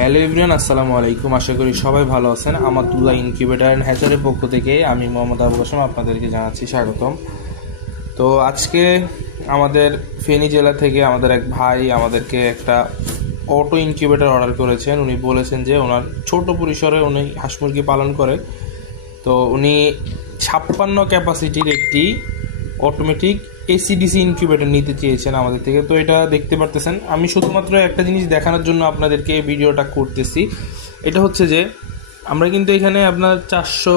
Hello everyone, আসসালামু আলাইকুম। আশা করি সবাই ভালো আছেন। আমাতুল্লাহ ইনকিউবেটর অ্যান্ড হ্যাচারের পক্ষ থেকে আমি মোহাম্মদ আবুল কাসেম আপনাদেরকে জানাচ্ছি স্বাগতম। তো আজকে আমাদের ফেনী জেলা থেকে আমাদের এক ভাই আমাদেরকে একটা অটো ইনকিউবেটর অর্ডার করেছেন। উনি বলেছেন যে ওনার ছোট পরিসরে উনি হাঁস মুরগি পালন করে, তো উনি 56 ক্যাপাসিটির একটি অটোমেটিক এসিডিসি ইনকিউবেটর নিতে চেয়েছেন আমাদের থেকে। তো এটা দেখতে পারতেছেন, আমি শুধুমাত্র একটা জিনিস দেখানোর জন্য আপনাদেরকে এই ভিডিওটা করতেছি। এটা হচ্ছে যে আমরা কিন্তু এখানে আপনার 400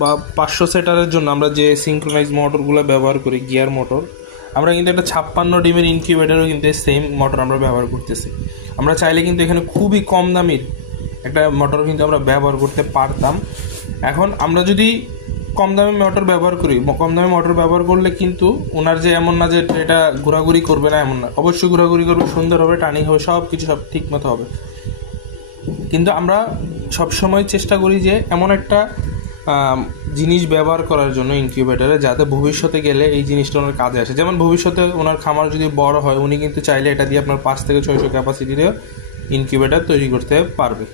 বা 500 সেটারের জন্য আমরা যে সিঙ্ক্রোনাইজ মোটরগুলো ব্যবহার করি, গিয়ার মোটর, আমরা কিন্তু একটা 56 ডিমের ইনকিউবেটরও কিন্তু সেম মোটর আমরা ব্যবহার করতেছি। আমরা চাইলে কিন্তু এখানে খুবই কম দামির একটা মোটর কিন্তু আমরা ব্যবহার করতে পারতাম। এখন আমরা যদি কম দামি মোটর ব্যবহার করি, কম দামি মোটর ব্যবহার করলে কিন্তু ওনার যে এমন না যে এটা ঘোরাঘুরি করবে না, এমন না, অবশ্যই ঘোরাঘুরি করবে, সুন্দর হবে, টার্নিং হবে, সব কিছু সব ঠিক মতো হবে। কিন্তু আমরা সবসময় চেষ্টা করি যে এমন একটা জিনিস ব্যবহার করার জন্য ইনকিউবেটরে, যাতে ভবিষ্যতে গেলে এই জিনিসটা ওনার কাজে আসে। যেমন ভবিষ্যতে ওনার খামার যদি বড় হয়, উনি কিন্তু চাইলে এটা দিয়ে আপনার 5 থেকে 600 ক্যাপাসিটিতে ইনকিউবেটর তৈরি করতে পারবে।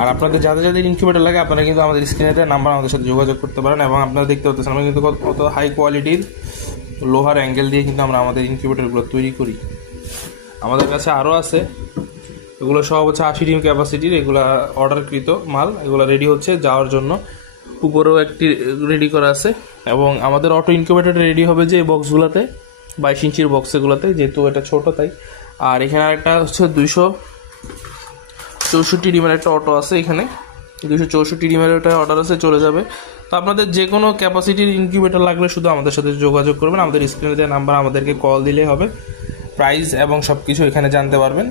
আর আপনাদের যাদের যাদের ইনকিউবেটর লাগে, আপনারা কিন্তু আমাদের স্ক্রিনে নাম্বার আমাদের সাথে যোগাযোগ করতে পারেন। এবং আপনারা দেখতে পাচ্ছেন আমরা কিন্তু কত হাই কোয়ালিটির লোহার অ্যাঙ্গেল দিয়ে কিন্তু আমরা আমাদের ইনকিউবেটরগুলো তৈরি করি। আমাদের কাছে আরও আছে, এগুলো সব হচ্ছে 80 ডিম ক্যাপাসিটির, এগুলো অর্ডারকৃত মাল, এগুলো রেডি হচ্ছে যাওয়ার জন্য। উপরেও একটি রেডি করা আছে। এবং আমাদের অটো ইনকিউবেটর রেডি হবে যে এই বক্সগুলোতে, 22 ইঞ্চির বক্সগুলোতে, যেহেতু এটা ছোটো তাই। আর এখানে একটা হচ্ছে 264 ডিমের একটা অটো আছে, এখানে 264 ডিমের একটা অর্ডার আছে, চলে যাবে। তো আপনাদের যে কোনো ক্যাপাসিটির ইনকিউবেটর লাগলে শুধু আমাদের সাথে যোগাযোগ করবেন, আমাদের স্ক্রিনে দেওয়া নাম্বার আমাদেরকে কল দিলেই হবে। প্রাইস এবং সব কিছু এখানে জানতে পারবেন।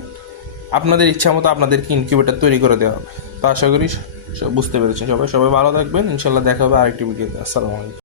আপনাদের ইচ্ছা মতো আপনাদেরকে ইনকিউবেটর তৈরি করে দেওয়া হবে। তো আশা করি বুঝতে পেরেছেন সবাই ভালো থাকবেন। ইনশাল্লাহ দেখা হবে আরেকটি ভিডিওতে। আসসালামু আলাইকুম।